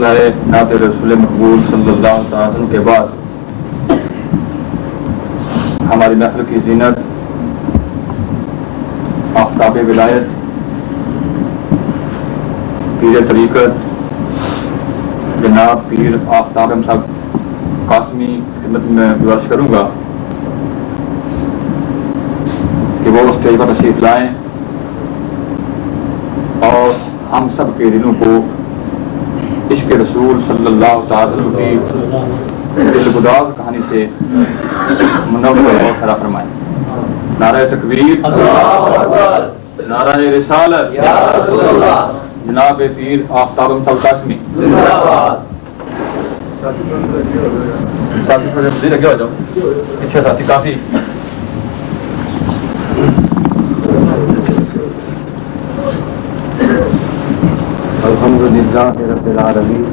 سلسلہ نعت رسول مقبول صلی اللہ علیہ وسلم کے بعد ہماری محفل کی زینت آفتاب ولایت پیر طریقت جناب پیر آفتاب صاحب قاسمی خدمت میں گزارش کروں گا کہ وہ اسٹیج پر تشریف لائیں اور ہم سب کے دلوں کو عشق رسول صلی اللہ تعالی وسلم کی دلگداز کہانی سے منور اور خیرہ فرمائیں۔ نعرہ تکبیر، نعرہ رسالت، جناب پیر آفتاب صاحب قاسمی ساتھی لگے ہو جاؤ پیچھے ساتھی کافی الحمدللہ رب العالمین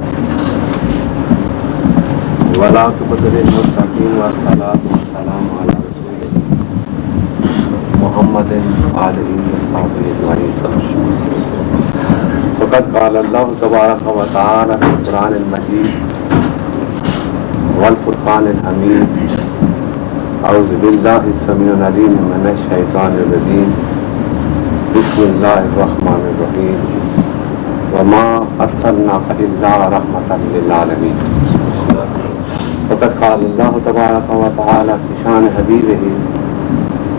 والعاقبۃ للمتقین والصلاۃ والسلام علی رسول محمد آلہ وصحبہ اجمعین۔ فقد قال اللہ تبارک و تعالی فی القرآن المجید والفرقان الحمید اعوذ باللہ السمیع العلیم من الشیطان الرجیم بسم اللہ الرحمن الرحیم وما ارسلناک الا رحمۃ للعالمین۔ وقد قال اللہ تبارک و تعالی فی شان حبیبہ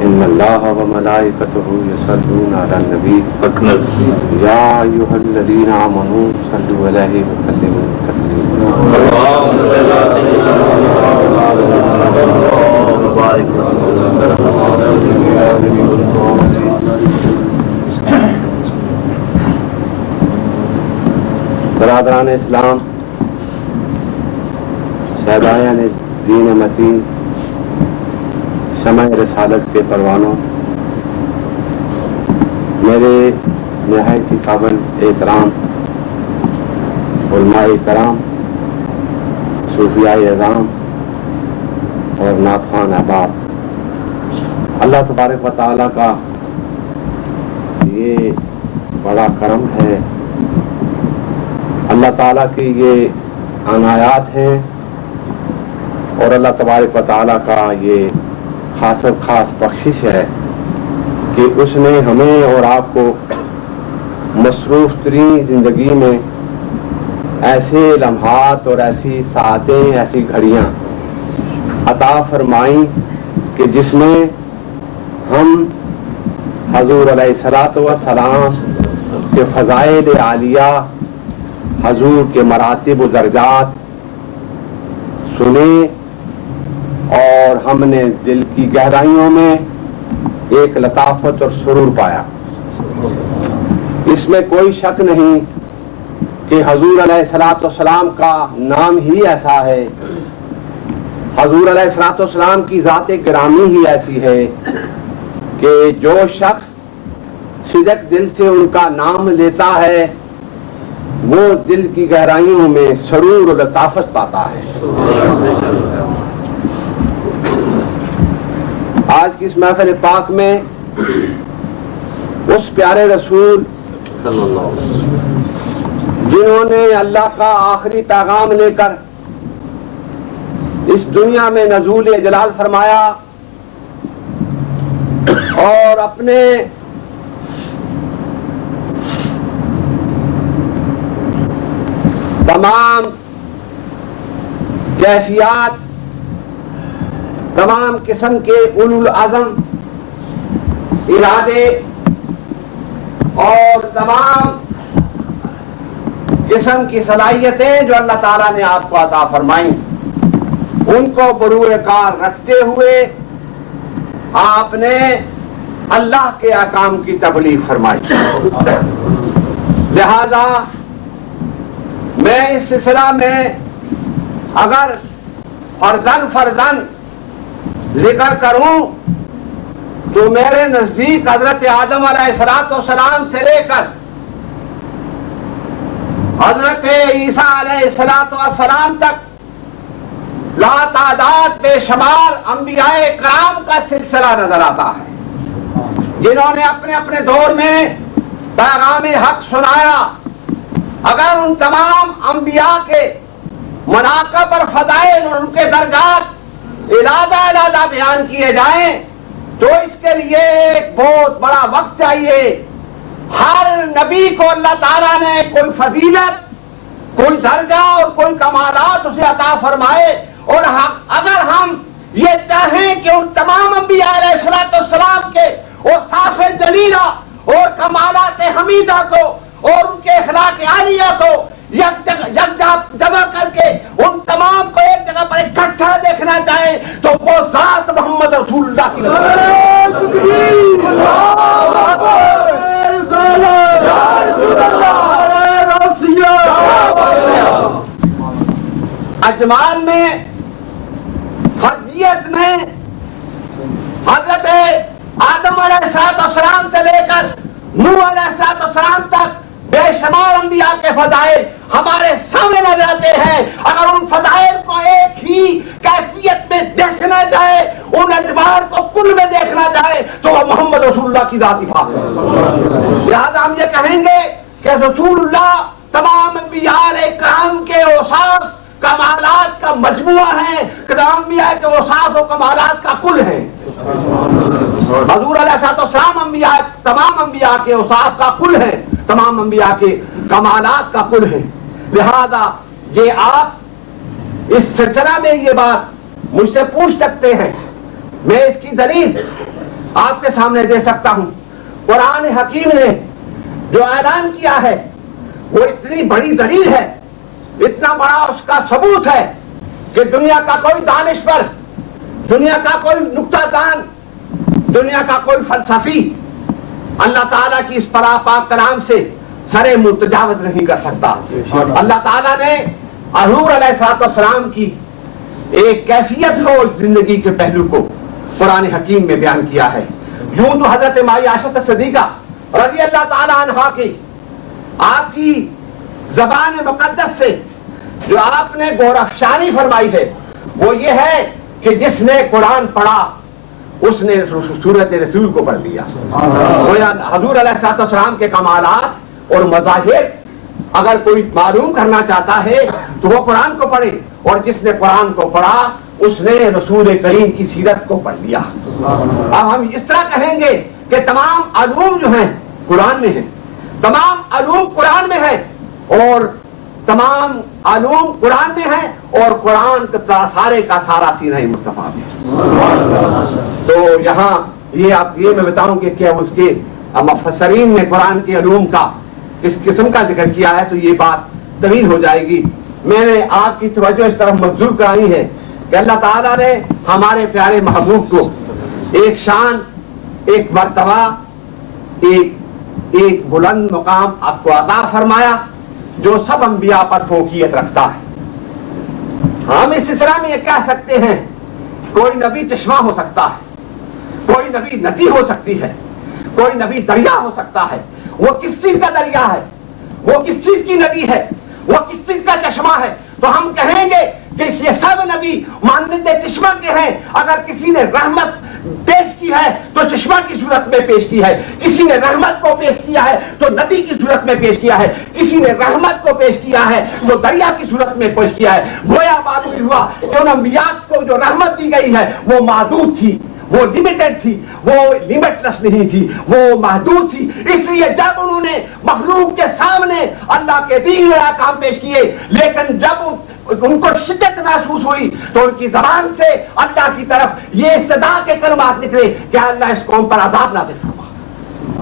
ان اللہ وملائکتہ یصلون علی النبی یا ایھا الذین آمنوا صلوا علیہ وسلموا تسلیما۔ برادران اسلام، شہدائان دین متین، شمع رسالت کے پروانوں، میرے نہایت قابل احترام علماء کرام، صوفیاء اعظام اور نعتخوان احباب، اللہ تبارک و تعالیٰ کا یہ بڑا کرم ہے، اللہ تعالیٰ کی یہ عنایات ہیں اور اللہ تبارک و تعالیٰ کا یہ خاص بخشش ہے کہ اس نے ہمیں اور آپ کو مصروف ترین زندگی میں ایسے لمحات اور ایسی ساعتیں، ایسی گھڑیاں عطا فرمائیں کہ جس میں ہم حضور علیہ الصلوۃ والسلام کے فضائل عالیہ، حضور کے مراتب و درجات سنے اور ہم نے دل کی گہرائیوں میں ایک لطافت اور سرور پایا۔ اس میں کوئی شک نہیں کہ حضور علیہ الصلوۃ والسلام کا نام ہی ایسا ہے، حضور علیہ الصلوۃ والسلام کی ذات گرامی ہی ایسی ہے کہ جو شخص صدق دل سے ان کا نام لیتا ہے وہ دل کی گہرائیوں میں سرور و لطافت پاتا ہے۔ آج کی اس محفل پاک میں اس پیارے رسول جنہوں نے اللہ کا آخری پیغام لے کر اس دنیا میں نزول جلال فرمایا اور اپنے تمام کیفیات، تمام قسم کے اولو العزم ارادے اور تمام قسم کی صلاحیتیں جو اللہ تعالیٰ نے آپ کو عطا فرمائیں ان کو بروئے کار رکھتے ہوئے آپ نے اللہ کے احکام کی تبلیغ فرمائی۔ لہذا میں اس سلسلہ میں اگر فردن ذکر کروں تو میرے نزدیک حضرت آدم علیہ السلام سے لے کر حضرت عیسیٰ علیہ السلام تک لا تعداد بے شمار انبیاء کرام کا سلسلہ نظر آتا ہے جنہوں نے اپنے اپنے دور میں پیغام حق سنایا اگر ان تمام انبیاء کے مناقب اور فضائل اور ان کے درجات علیحدہ بیان کیے جائیں تو اس کے لیے ایک بہت بڑا وقت چاہیے. ہر نبی کو اللہ تعالیٰ نے کوئی فضیلت، کوئی درجہ اور کوئی کمالات اسے عطا فرمائے، اور اگر ہم یہ چاہیں کہ ان تمام انبیاء علیہ السلام کے اوصاف جلیلہ اور کمالات حمیدہ کو اور ان کے اخلاق عالیہ کو یک جمع کر کے ان تمام کو ایک جگہ پر اکٹھا دیکھنا چاہیں تو وہ ذات محمد رسول اللہ کی اجمال میں، فرضیت میں حضرت آدم علیہ السلام سے لے کر نوح علیہ السلام تک بے شمار انبیاء کے فضائل ہمارے سامنے نظر آتے ہیں. اگر ان فضائل کو ایک ہی کیفیت میں دیکھنا جائے، ان اجمال کو کل میں دیکھنا جائے تو وہ محمد رسول اللہ کی ذاتی بات ہے. لہذا ہم یہ کہیں گے کہ رسول اللہ تمام انبیاء علیہ کرام کے اوصاف کمالات کا مجموعہ ہے، تمام انبیاء کے اوصاف و کمالات کا کل ہے. حضور علیہ السلام انبیاء، تمام انبیاء کے اوصاف کا کل ہے، تمام انبیاء کے کمالات کا کل ہے. لہذا یہ آپ اس سلسلہ میں یہ بات مجھ سے پوچھ سکتے ہیں، میں اس کی دلیل آپ کے سامنے دے سکتا ہوں. قرآن حکیم نے جو اعلان کیا ہے وہ اتنی بڑی دلیل ہے، اتنا بڑا اس کا ثبوت ہے کہ دنیا کا کوئی دانشور، دنیا کا کوئی نکتہ دان، دنیا کا کوئی فلسفی اللہ تعالیٰ کی اس پاک کلام سے سرے متجاوز نہیں کر سکتا. اللہ تعالیٰ نے حضور علیہ السلام کی ایک کیفیت کو، زندگی کے پہلو کو قرآن حکیم میں بیان کیا ہے. یوں تو حضرت مائی عائشہ صدیقہ رضی اللہ تعالیٰ عنہا کی آپ کی زبان مقدس سے جو آپ نے گورافشانی فرمائی ہے وہ یہ ہے کہ جس نے قرآن پڑھا اس نے سورت رسول کو پڑھ لیا. حضور علیہ السلام کے کمالات اور مظاہر اگر کوئی معلوم کرنا چاہتا ہے تو وہ قرآن کو پڑھے، اور جس نے قرآن کو پڑھا اس نے رسول کریم کی سیرت کو پڑھ لیا. اب ہم اس طرح کہیں گے کہ تمام علوم جو ہیں قرآن میں ہیں، تمام علوم قرآن میں ہے، اور تمام علوم قرآن میں ہے، اور قرآن کا سارے کا سارا سینہ مصطفیٰ میں. تو یہاں یہ آپ یہ میں بتاؤں کہ کیا اس کے مفسرین نے قرآن کے علوم کا کس قسم کا ذکر کیا ہے تو یہ بات طویل ہو جائے گی. میں نے آپ کی توجہ اس طرف مبذول کرائی ہے کہ اللہ تعالیٰ نے ہمارے پیارے محبوب کو ایک شان، ایک مرتبہ، ایک بلند مقام آپ کو عطا فرمایا جو سب انبیاء پر فوقیت رکھتا ہے. ہم اس سلسلہ میں یہ کہہ سکتے ہیں کوئی نبی چشمہ ہو سکتا ہے، کوئی نبی ندی ہو سکتی ہے، کوئی نبی دریا ہو سکتا ہے. وہ کس چیز کا دریا ہے، وہ کس چیز کی ندی ہے، وہ کس چیز کا چشمہ ہے؟ تو ہم کہیں گے کہ یہ سب نبی مانند چشمہ کے ہیں. اگر کسی نے رحمت پیش کی ہے تو چشمہ کی صورت میں پیش کی ہے، کسی نے رحمت کو پیش کیا ہے تو ندی کی صورت میں پیش کیا ہے، کسی نے رحمت کو پیش کیا ہے تو دریا کی صورت میں پیش کیا ہے. گویا معلوم ہوا کہ ان انبیاء کو جو رحمت دی گئی ہے وہ محدود تھی، وہ لمیٹڈ تھی، وہ لمٹلس نہیں تھی، وہ محدود تھی. اس لیے جب انہوں نے مخلوق کے سامنے اللہ کے دین اور احکام پیش کیے، لیکن جب ان کو شدت محسوس ہوئی تو ان کی زبان سے اللہ کی طرف یہ استدعا کے کلمات نکلے کہ اللہ اس قوم پر عذاب نازل فرما.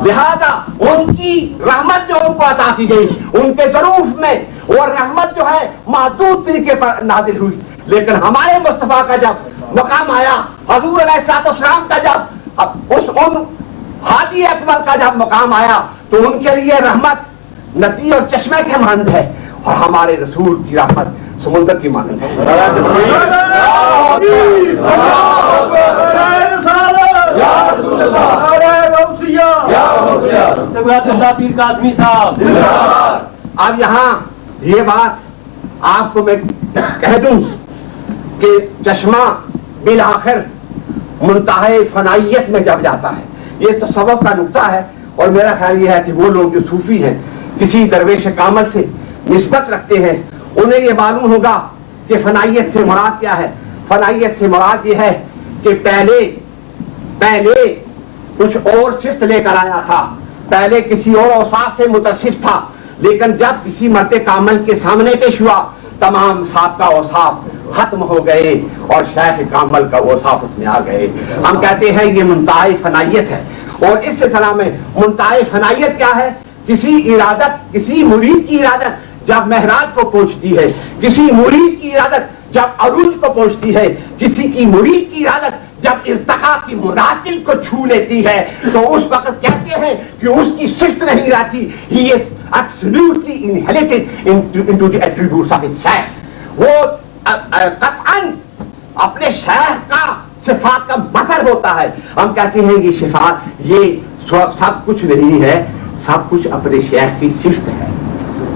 لہذا ان کی رحمت جو ان کو عطا کی گئی ان کے ظروف میں وہ رحمت جو ہے محدود طریقے پر نازل ہوئی. لیکن ہمارے مصطفیٰ کا جب مقام آیا، حضور علیہ السلام کا جب ان ہادی اکبر کا جب مقام آیا تو ان کے لیے رحمت ندی اور چشمے کے مانند ہے، اور ہمارے رسول کی رحمت سمندر کی مانند ہے. اب یہاں یہ بات آپ کو میں کہہ دوں کہ چشمہ بالآخر منتہے فنائیت میں جب جاتا ہے، یہ تصوف کا نقطہ ہے. اور میرا خیال یہ ہے کہ وہ لوگ جو صوفی ہیں کسی درویش کامل سے نسبت رکھتے ہیں انہیں یہ معلوم ہوگا کہ فنائیت سے مراد کیا ہے. فنائیت سے مراد یہ ہے کہ پہلے کچھ اور صفت لے کر آیا تھا, پہلے کسی اور اوصاف سے متصف تھا, لیکن جب کسی مرد کامل کے سامنے پیش ہوا تمام سابقہ اوصاف ختم ہو گئے اور شیخ کامل کا اوصاف اس میں آ گئے. ہم کہتے ہیں یہ منتہا فنائیت ہے. اور اس سلسلہ میں منتہا فنائیت کیا ہے؟ کسی مرید کی ارادت جب معراج کو پہنچتی ہے, کسی مرید کی ارادت جب عروج کو پہنچتی ہے, کسی کی مرید کی ارادت جب ارتقاء کی منازل کو چھو لیتی ہے, تو اس وقت کہتے ہیں کہ اس کی صفت نہیں رہتی. He is absolutely inherited into the attributes of his شیخ. وہ قطعاً اپنے شیخ کا صفات کا مظہر ہوتا ہے. ہم کہتے ہیں یہ صفات یہ سب کچھ نہیں ہے, سب کچھ اپنے شیخ کی صفت ہے,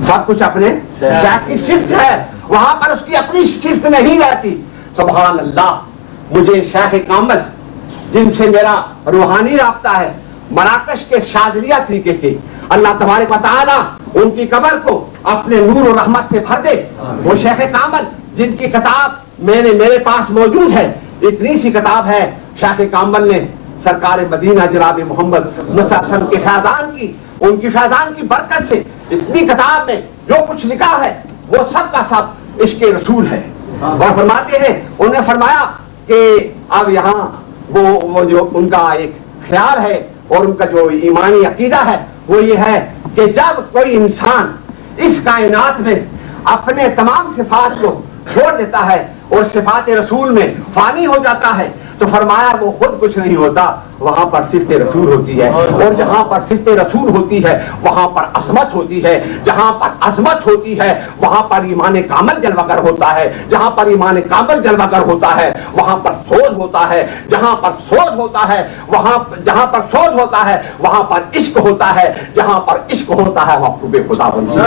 سب کچھ اپنے شیخ کی صفت ہے. وہاں پر اس کی اپنی صفت نہیں رہتی. سبحان اللہ. مجھے شیخ کامل جن سے میرا روحانی رابطہ ہے, مراکش کے شاذلیہ طریقے کے, اللہ تبارک و تعالی ان کی قبر کو اپنے نور و رحمت سے بھر دے. وہ شیخ کامل جن کی کتاب میرے پاس موجود ہے, اتنی سی کتاب ہے شیخ کامل نے سرکار مدینہ جناب محمد صلی اللہ علیہ وسلم کے فیضان کی, ان کی فیضان کی برکت سے اتنی کتاب میں جو کچھ لکھا ہے وہ سب کا سب عشق رسول ہے. اور فرماتے ہیں, انہوں نے فرمایا کہ اب یہاں وہ جو ان کا ایک خیال ہے اور ان کا جو ایمانی عقیدہ ہے وہ یہ ہے کہ جب کوئی انسان اس کائنات میں اپنے تمام صفات کو چھوڑ دیتا ہے اور صفات رسول میں فانی ہو جاتا ہے, تو فرمایا وہ خود کچھ نہیں ہوتا, وہاں پر صفت رسول ہوتی ہے. اور جہاں پر صفت رسول ہوتی ہے وہاں پر عظمت ہوتی ہے, جہاں پر عظمت ہوتی ہے وہاں پر ایمان کامل جلوہ گر ہوتا ہے, جہاں پر ایمان کامل جلوہ گر ہوتا ہے وہاں پر سوز ہوتا ہے, جہاں پر سوز ہوتا ہے جہاں پر سوز ہوتا ہے وہاں پر عشق ہوتا ہے, جہاں پر عشق ہوتا ہے وہاں خوب خدا ہوتا ہے.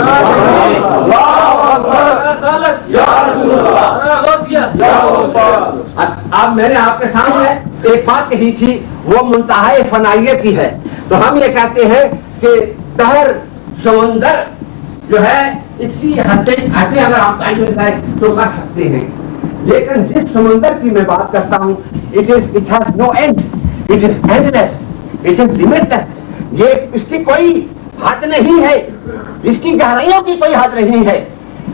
اب میں نے آپ کے سامنے ایک بات کہی تھی, وہ منتہا فنائیت کی ہے. تو ہم یہ کہتے ہیں کہ بحر سمندر جو ہے اس کی حدیں اگر آپ چاہیں تو کر سکتے ہیں, لیکن جس سمندر کی میں بات کرتا ہوں it has no end, it is endless, it is limitless. یہ اس کی کوئی حد نہیں ہے, اس کی گہرائیوں کی کوئی حد نہیں ہے,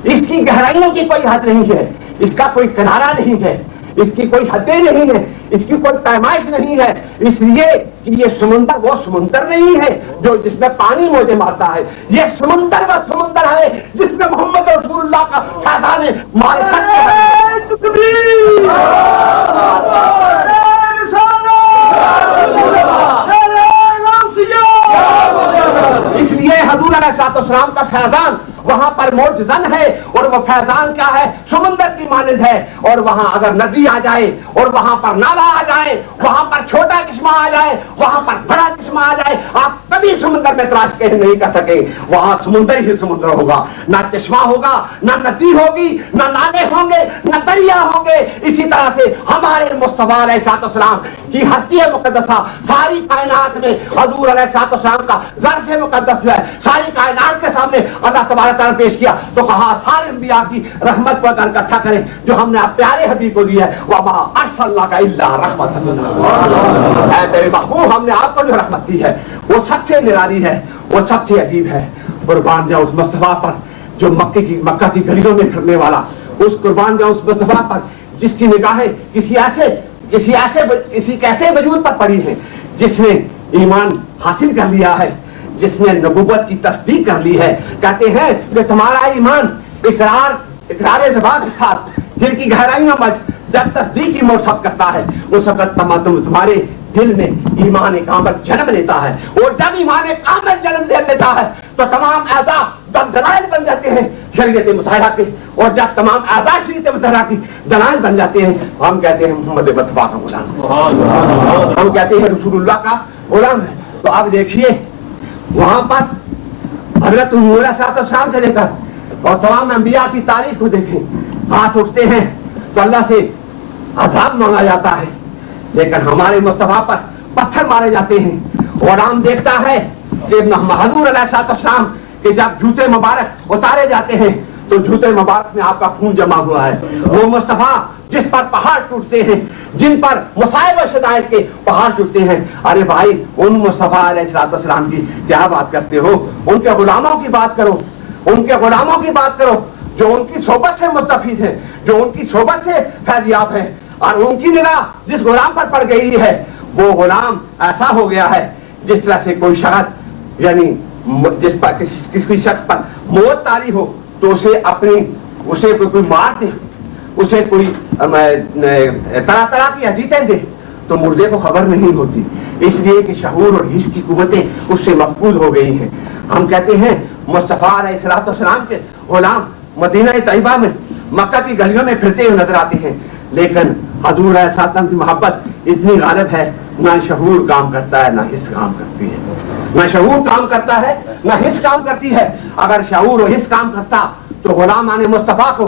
اس کی گہرائیوں کی کوئی حد نہیں ہے, اس کا کوئی کنارہ نہیں ہے, اس کی کوئی حدیں نہیں ہے, اس کی کوئی پیمائش نہیں ہے. اس لیے کہ یہ سمندر وہ سمندر نہیں ہے جو جس میں پانی موجے مارتا ہے, یہ سمندر وہ سمندر ہے جس میں محمد رسول اللہ کا فیضان اس لیے حضور علیہ السلام کا فیضان وہاں پر معجزن ہے, اور وہ فیضان کیا ہے؟ سمندر کی مانند ہے. اور وہاں اگر ندی آ جائے اور وہاں پر نالا آ جائے, وہاں پر چھوٹا چشمہ آ جائے, وہاں پر بڑا چشمہ آ جائے, آپ کبھی سمندر میں تلاش کہیں نہیں کر سکے. وہاں سمندر ہی سمندر ہوگا, نہ چشمہ ہوگا, نہ ندی ہوگی, نہ نالے ہوں گے, نہ دریا ہوں گے. اسی طرح سے ہمارے مصطفیٰ علیہ السلام کی ہستی مقدسہ ساری کائنات میں حضور علیہ السلام کا ظرف مقدس جو ہے ساری کائنات کے سامنے اللہ تبارک تعالیٰ پیش کیا, تو کہا سارے انبیاء کی رحمت کو اکٹھا کریں جو ہم نے آپ پیارے حبیب کو دی ہے. وما ارسلناک الا رحمۃ للعالمین, اے میرے محبوب ہم نے آپ کو جو رحمت دی ہے وہ سب سے نرالی ہے, وہ سب سے عجیب ہے. قربان جاؤ اس مصطفیٰ پر جو مکہ کی گلیوں میں پھرنے والا, اس قربان جاؤ اس مصطفیٰ پر جس کی نگاہیں کسی کیسے وجود پر پڑی ہیں, جس نے ایمان حاصل کر لیا ہے, جس نے نبوت کی تصدیق کر لی ہے. کہتے ہیں کہ تمہارا ایمان اقرار زبان کے ساتھ دل کی گہرائیوں میں جب تصدیق کی موصف کرتا ہے اس وقت تمہارے دل میں ایمان کامل جنم لیتا ہے. اور جب ایمان کامل جنم لیتا ہے تو تمام اعضاء دلائل بن جاتے ہیں شریعت مطالعہ کے, اور جب تمام اعضاء شریعت مطالعہ کی دلائل بن جاتے ہیں ہم کہتے ہیں محمد مصطفیٰ کا غلام, ہم کہتے ہیں رسول اللہ کا غلام ہے. تو اب دیکھیے وہاں پر حضرت نور علیہ السلام سے لے کر اور تمام انبیاء کی تاریخ کو دیکھیں, ہاتھ اٹھتے ہیں تو اللہ سے عذاب مانگا جاتا ہے, لیکن ہمارے مصطفیٰ پر پتھر مارے جاتے ہیں. اور ہم دیکھتا ہے کہ حضور علیہ السلام کہ جب جوتے مبارک اتارے جاتے ہیں تو جوتے مبارک میں آپ کا خون جمع ہوا ہے. وہ مصطفیٰ جس پر پہاڑ ٹوٹتے ہیں, جن پر مصائب و شدائد کے پہاڑ ٹوٹتے ہیں, ارے بھائی ان مصطفیٰ علیہ السلام کی کیا بات کرتے ہو؟ ان کے غلاموں کی بات کرو, ان کے غلاموں کی بات کرو جو ان کی صحبت سے مستفید ہیں, جو ان کی صحبت سے فیضیاب ہیں, اور ان کی نگاہ جس غلام پر پڑ گئی ہے وہ غلام ایسا ہو گیا ہے جس طرح سے کوئی شخص یعنی جس پر کسی شخص پر موت طاری ہو تو اسے کوئی مار دے, اسے کوئی طرح طرح کی حدیثیں دے تو مردے کو خبر نہیں ہوتی, اس لیے کہ شعور اور حس کی قوتیں اس سے مفقود ہو گئی ہیں. ہم کہتے ہیں مصطفیٰ علیہ السلام کے غلام مدینہ طیبہ میں مکہ کی گلیوں میں پھرتے ہوئے نظر آتے ہیں, لیکن حضور علیہ السلام کی محبت اتنی غالب ہے, نہ شعور کام کرتا ہے نہ حس کام کرتی ہے, نہ شعور کام کرتا ہے نہ حس کام کرتی ہے. اگر شعور و حس کام کرتا تو غلامان مصطفیٰ کو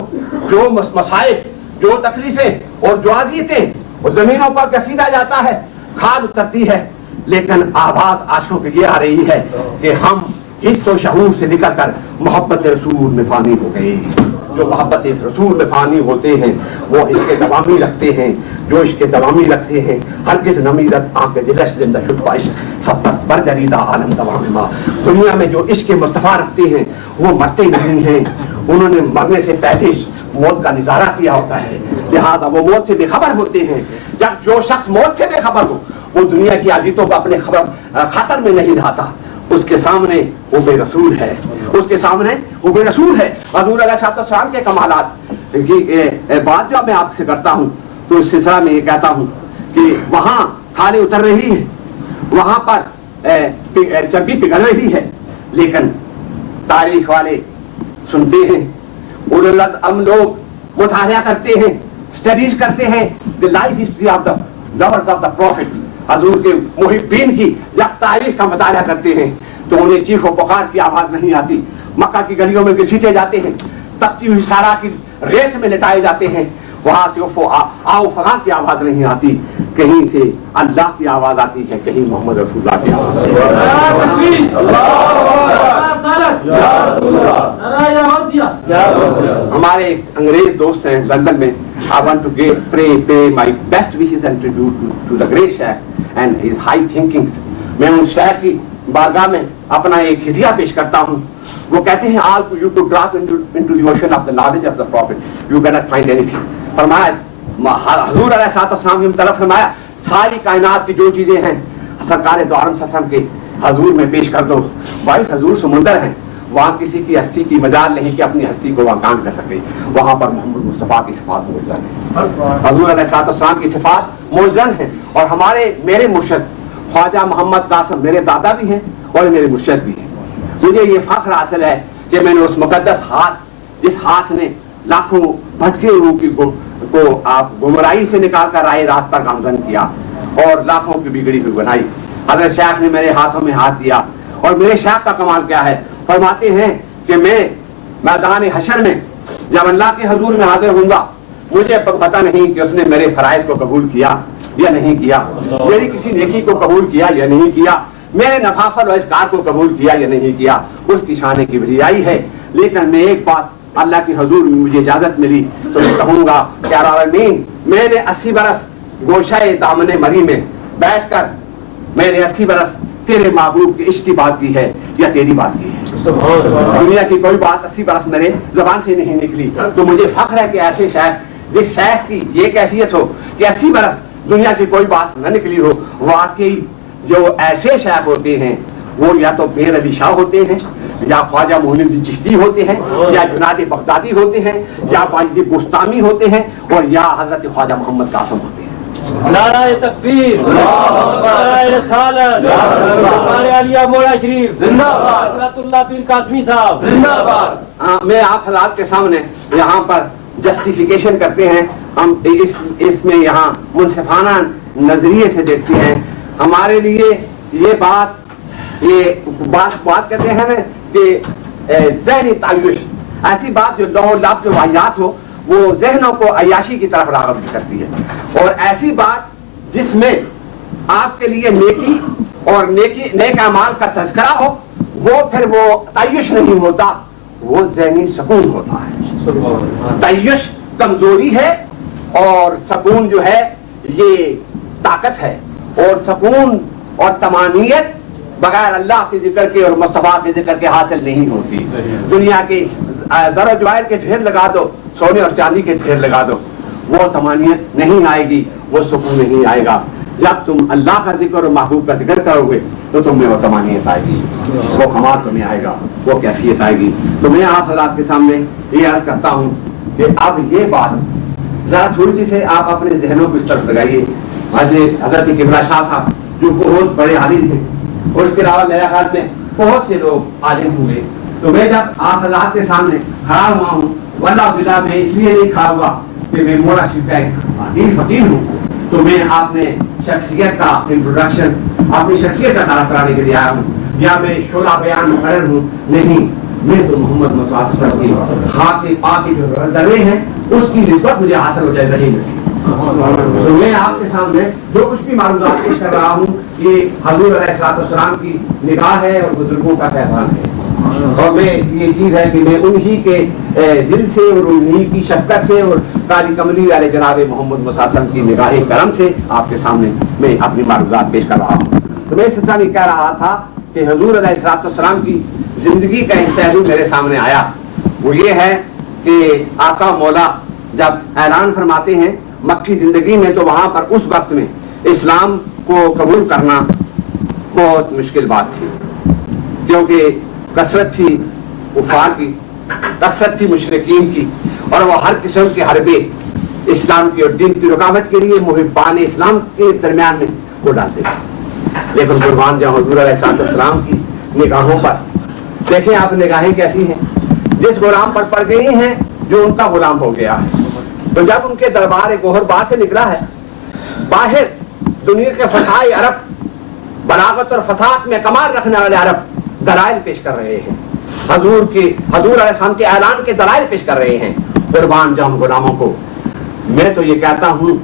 جو مصائب, جو تکلیفیں اور جو اذیتیں وہ زمینوں پر گسیٹا جاتا ہے, کھاد اترتی ہے, لیکن آواز عاشقوں کی یہ آ رہی ہے کہ ہم حس و شعور سے نکل کر محبت رسول میں فانی ہو گئے. جو محبت رسول میں فانی ہوتے ہیں وہ اس کے دوامی رکھتے ہیں, جو اس کے دوامی رکھتے ہیں ہرگز نمیرت آنکھ دلش زندہ شدواش سب تک بر جریدہ عالم تمام ماں. دنیا میں جو عشق مصطفیٰ رکھتے ہیں وہ مرتے نہیں ہیں, انہوں نے مرنے سے پہلے موت کا نظارہ کیا ہوتا ہے, لہذا وہ موت سے بے خبر ہوتے ہیں. جب جو شخص موت سے بے خبر ہو وہ دنیا کی اذیتوں کو اپنے خاطر میں نہیں لاتا, اس کے سامنے وہ بے رسول ہے, اس کے سامنے وہ بے رسول ہے. حضور علیہ السلام کے کمالات کی بات جو میں آپ سے کرتا ہوں تو اس سلسلہ میں یہ کہتا ہوں کہ وہاں کھالیں اتر رہی ہے, وہاں پر چربی پگھل رہی ہے, لیکن تاریخ والے سنتے ہیں, ہم لوگ مطالعہ کرتے ہیں, اسٹڈیز کرتے ہیں the life history of the lovers of the prophet, حضور کے محبین کی جب تاریخ کا مطالعہ کرتے ہیں تو انہیں چیخ و پکار کی آواز نہیں آتی, مکہ کی گلیوں میں گھسیٹے جاتے ہیں, تپتی ہوئی سارا کی ریت میں لٹائے جاتے ہیں, وہاں سے آؤ فغان کی آواز نہیں آتی, کہیں سے اللہ کی آواز آتی ہے, کہیں محمد رسول اللہ کی آواز. ہمارے ایک انگریز دوست ہیں لندن میں, I want to pay my best wishes and tribute to the great Shaykh and his high thinkings. میں ان شیخ کی بارگاہ میں اپنا ایک ہدیہ پیش کرتا ہوں. وہ کہتے ہیں all you to drop into the ocean of the knowledge of the prophet, you cannot find anything. فرمایا حضور علیہ السلام کی طرف فرمایا ساری کائنات کی جو چیزیں ہیں سرکار دو عالم صلی اللہ علیہ وسلم کے حضور میں پیش کر دو. بھائی حضور سمندر ہیں, وہاں کسی کی ہستی کی مجال نہیں کہ اپنی ہستی کو وہاں کام کر سکے, وہاں پر محمد مصطفیٰ کی صفات موجزن ہے, حضور علیہ السلام کی صفات موجزن ہیں. اور میرے مرشد خواجہ محمد قاسم میرے دادا بھی ہیں اور میرے مرشد بھی ہیں. مجھے یہ فخر حاصل ہے کہ میں نے اس مقدس ہاتھ, جس ہاتھ نے لاکھوں بھٹکے روح کو آپ گمراہی سے نکال کر رائے راست پر گامزن کیا اور لاکھوں کی بگڑی ہوئی بنائی, حضرت شیخ نے میرے ہاتھوں میں ہاتھ دیا. اور میرے شیخ کا کمال کیا ہے, فرماتے ہیں کہ میں میدان حشر میں جب اللہ کے حضور میں حاضر ہوں گا مجھے پتہ نہیں کہ اس نے میرے فرائض کو قبول کیا یا نہیں کیا, میری کسی نیکی کو قبول کیا یا نہیں کیا, میرے نفافل و اذکار کو قبول کیا یا نہیں کیا, اس کی شان کبریائی ہے. لیکن میں ایک بات اللہ کی حضور میں مجھے اجازت ملی تو میں کہوں گا کہ العالمین میں نے 80 برس گوشہ دامن مری میں بیٹھ کر میں نے 80 برس تیرے محبوب کے عشق کی بات کی ہے یا تیری بات کی ہے. دنیا کی کوئی بات 80 برس میرے زبان سے نہیں نکلی, تو مجھے فخر ہے کہ ایسے شیخ جس شیخ کی یہ کیفیت ہو کہ 80 برس دنیا کی کوئی بات نہ نکلی ہو. واقعی جو ایسے شیخ ہوتے ہیں وہ یا تو میر علی شاہ ہوتے ہیں یا خواجہ معین الدین چشتی ہوتے ہیں یا جنید بغدادی ہوتے ہیں یا باجی بستانی ہوتے ہیں اور یا حضرت خواجہ محمد قاسم ہوتے ہیں. نعرہ تکبیر, نعرہ رسالت, نعرہ علیہ مولا شریف زندہ باد, حضرت اللہ پیر قاسمی صاحب زندہ باد. میں آپ حضرات کے سامنے یہاں پر جسٹیفیکیشن کرتے ہیں, ہم اس میں یہاں منصفانہ نظریے سے دیکھتے ہیں. ہمارے لیے یہ بات کرتے ہیں کہ ذہنی تعیش, ایسی بات جو لوح لفظ واحد ہو وہ ذہنوں کو عیاشی کی طرف راغب کرتی ہے, اور ایسی بات جس میں آپ کے لیے نیکی اور نیک اعمال کا تذکرہ ہو وہ پھر وہ تعیش نہیں ہوتا, وہ ذہنی سکون ہوتا ہے. تعیش کمزوری ہے اور سکون جو ہے یہ طاقت ہے, اور سکون اور طمانینت بغیر اللہ کے ذکر کے اور مصطفیٰ کے ذکر کے حاصل نہیں ہوتی. دنیا کے زر و جواہر کے ڈھیر لگا دو, سونے اور چاندی کے ڈھیر لگا دو, وہ طمانینت نہیں آئے گی, وہ سکون نہیں آئے گا. جب تم اللہ کا ذکر اور محبوب کا ذکر کرو گے تو تم میں وہ طمانینت آئے گی, وہ کمال تمہیں آئے گا, وہ کیفیت آئے گی. تو میں آپ حضرات کے سامنے یہ عرض کرتا ہوں کہ اب یہ بات ذرا تھوڑی سی سے آپ اپنے ذہنوں کو اس طرف لگائیے. حضرت قبلہ شاہ صاحب جو بہت بڑے عالم تھے, اور اس کے علاوہ میرے خیال میں بہت سے لوگ عالم ہوئے, تو میں جب آپ حضرات کے سامنے کھڑا ہوا ہوں, واللہ بلا میں اس لیے نہیں کھڑا ہوا کہ میں مولا شریف کا ایک فقیر ہوں, تو میں اپنے شخصیت کا انٹروڈکشن, اپنی شخصیت کا تعارف کرانے کے لیے آیا ہوں, یا میں شعلہ بیان مقرر ہوں. نہیں, میں تو محمد مصطفیٰ کی خاک پاک کے جو درے ہیں اس کی نسبت مجھے حاصل ہو جائے رہی نصیب. تو میں آپ کے سامنے جو کچھ بھی معلومات پیش کر رہا ہوں یہ حضور علیہ السلام کی نگاہ ہے اور بزرگوں کا پیغام ہے, اور میں یہ چیز ہے کہ میں انہی کے دل سے اور انہی کی شفقت سے اور کالی کملی والے جناب محمد مصطفیٰ کی نگاہ کرم سے آپ کے سامنے میں اپنی معلومات پیش کر رہا ہوں. تو میں اس سلسلہ میں کہہ رہا تھا کہ حضور علیہ السلام کی زندگی کا ایک پہلو میرے سامنے آیا. وہ یہ ہے کہ آقا مولا جب اعلان فرماتے ہیں مکی زندگی میں, تو وہاں پر اس وقت میں اسلام کو قبول کرنا بہت مشکل بات تھی, کیونکہ کثرت تھی کفار کی, کثرت تھی مشرکین کی, اور وہ ہر قسم کے حربے اسلام کی اور دین کی رکاوٹ کے لیے محبان اسلام کے درمیان میں وہ ڈالتے تھے. لیکن قربان جہاں حضور علیہ السلام کی نگاہوں پر دیکھیں آپ نگاہیں کیسی ہیں, جس غلام پر پڑ گئی ہیں جو ان کا غلام ہو گیا ہے. تو جب ان کے دربار گوہر باغ سے نکلا ہے, باہر دنیا کے فصاحی عرب, بلاغت اور فصاحت میں کمال رکھنے والے عرب دلائل پیش کر رہے ہیں, حضور علیہ السلام کے اعلان کے دلائل پیش کر رہے ہیں قربان جاؤں غلاموں کو. میں تو یہ کہتا ہوں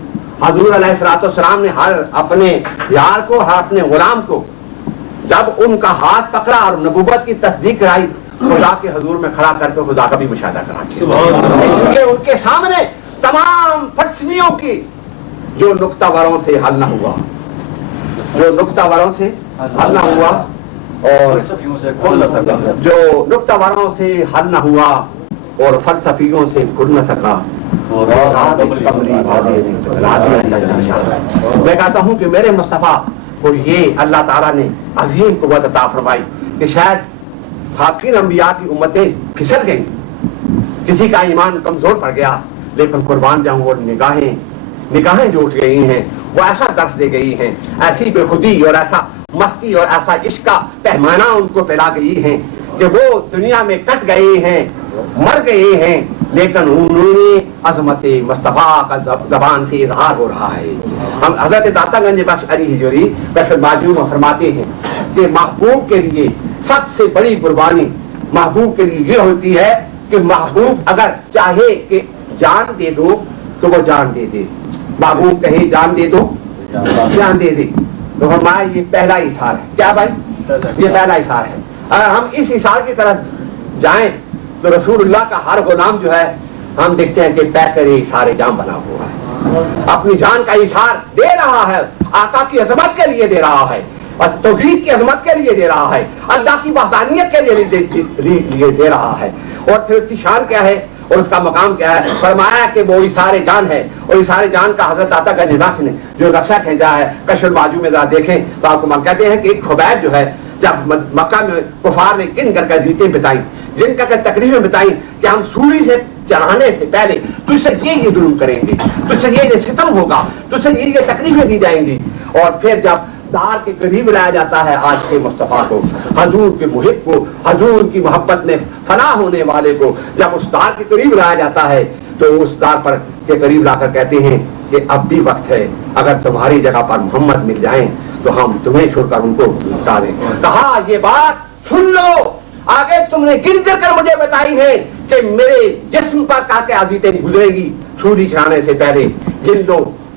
حضور علیہ السلام نے ہر اپنے یار کو, ہر اپنے غلام کو جب ان کا ہاتھ پکڑا اور نبوت کی تصدیق کرائی, خدا کے حضور میں کھڑا کر کے خدا کا بھی مشاہدہ کرا دیا. اس لیے ان کے سامنے تمام فلسفیوں کی جو نقطہ وروں سے حل نہ ہوا, جو نقطہ وروں سے حل نہ ہوا, اور جو نقطہ وروں سے حل نہ ہوا اور فلسفیوں سے کھل نہ سکا. میں کہتا ہوں کہ میرے مصطفیٰ کو یہ اللہ تعالیٰ نے عظیم قوت عطا فرمائی کہ شاید سابقین انبیاء کی امتیں پھسل گئیں, کسی کا ایمان کمزور پڑ گیا, لیکن قربان جاؤں وہ نگاہیں جو اٹھ گئی ہیں وہ ایسا درس دے گئی ہیں, ایسی بے خودی اور ایسا مستی اور ایسا عشق کا پیمانہ ان کو پھیلا گئی ہیں کہ وہ دنیا میں کٹ گئے ہیں, مر گئے ہیں, لیکن انہوں نے عظمت مصطفیٰ کا زبان سے اظہار ہو رہا ہے. ہم حضرت داتا گنج بخش علی حجوری کشف باجو میں فرماتے ہیں کہ محبوب کے لیے سب سے بڑی قربانی محبوب کے لیے یہ ہوتی ہے کہ محبوب اگر چاہے کہ جان دے دو تو وہ جان دے دے. محبوب کہے جان دے دو, جان دے دے. تو فرمایا یہ پہلا اشار ہے. کیا بھائی, یہ پہلا اشار ہے. اگر ہم اس اشار کی طرف جائیں تو رسول اللہ کا ہر غلام جو ہے ہم دیکھتے ہیں کہ پیکر اشارے جام بنا ہوا ہے, اپنی جان کا اشار دے رہا ہے, آقا کی عظمت کے لیے دے رہا ہے, اور توحید کی عظمت کے لیے دے رہا ہے, اللہ کی وحدانیت کے لیے دے رہا ہے. اور پھر اس کی شان کیا ہے اور اس کا مقام کیا ہے. فرمایا کہ وہ اشارے جان ہے, اور اشارے جان کا حضرت داتا گنج بخش نے جو نقشہ کھینچا ہے کشف باجو میں ذرا دیکھیں تو آپ کو کہتے ہیں کہ ایک خبیب جو ہے جب مکہ میں کفار نے کن کر کے جیتیں بتائی, جن کا تکلیفیں بتائی کہ ہم سوری سے چڑھانے سے پہلے تجھ سے یہ ظلم کریں گے, تجھ سے یہ ستم ہوگا, تجھ سے یہ تکلیفیں دی جائیں گی. اور پھر جب دار کے قریب لایا جاتا ہے آج کے مصطفیٰ کو, حضور کے محب کو, حضور کی محبت میں فنا ہونے والے کو جب اس دار کے قریب لایا جاتا ہے تو اس دار پر کے قریب لا کر کہتے ہیں کہ اب بھی وقت ہے, اگر تمہاری جگہ پر محمد مل جائیں تو ہم تمہیں چھوڑ کر ان کو اٹھا دیں. کہا یہ بات سن لو, آگے تم نے گر گر کر مجھے بتائی ہے کہ میرے جسم پر کا کے عزیزیں گزرے گی سوری چڑھانے سے پہلے. جن لو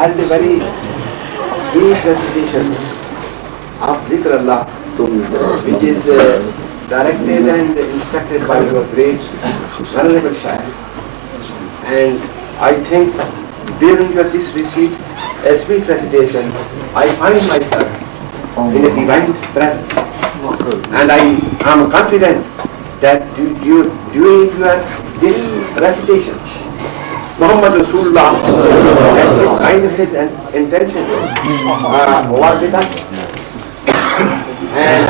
had a very deep recitation of Zikr Allah, which is directed and instructed by your great Honorable Shaykh. And I think during this receipt, a sweet recitation, I find myself in a divine presence. And I am confident that during this recitation, Muhammad Rasulullah and his kindness and intention was with us. And